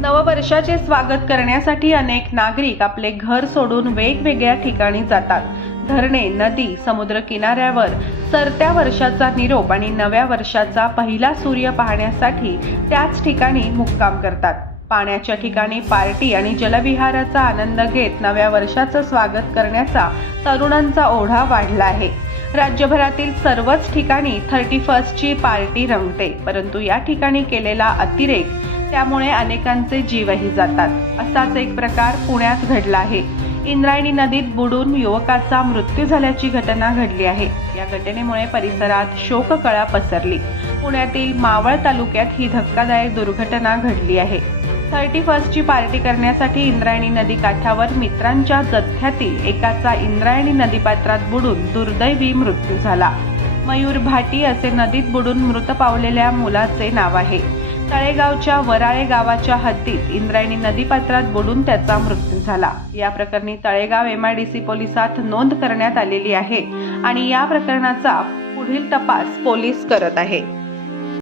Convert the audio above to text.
नववर्षाचे स्वागत करण्यासाठी अनेक नागरिक आपले घर सोडून वेगवेगळ्या ठिकाणी जातात. धरणे नदी समुद्र किनाऱ्यावर सरत्या वर्षाचा निरोप आणि नव्या वर्षाचा पहिला सूर्य पाहण्यासाठी त्याच ठिकाणी मुक्काम करतात. पाण्याच्या ठिकाणी पार्टी आणि जलविहाराचा आनंद घेत नव्या वर्षाचं स्वागत करण्याचा तरुणांचा ओढा वाढला आहे. राज्यभरातील सर्वच ठिकाणी थर्टी फर्स्टची पार्टी रंगते परंतु या ठिकाणी केलेला अतिरेक त्यामुळे अनेकांचे जीवही जातात. असाच एक प्रकार पुण्यात घडला आहे. इंद्रायणी नदीत बुडून युवकाचा मृत्यू झाल्याची घटना घडली आहे. या घटनेमुळे परिसरात शोककळा पसरली. पुण्यातील मावळ तालुक्यात ही धक्कादायक दुर्घटना घडली आहे. थर्टी फर्स्टची पार्टी करण्यासाठी इंद्रायणी नदी काठावर मित्रांच्या जथ्यातील एकाचा इंद्रायणी नदीपात्रात बुडून दुर्दैवी मृत्यू झाला. मयूर भाटी असे नदीत बुडून मृत पावलेल्या मुलाचे नाव आहे. तळेगावच्या वराळे गावाच्या हद्दीत इंद्रायणी नदीपात्रात बुडून त्याचा मृत्यू झाला. या प्रकरणी Talegaon M I D C पोलिसात नोंद करण्यात आलेली आहे आणि या प्रकरणाचा पुढील तपास पोलीस करत आहे.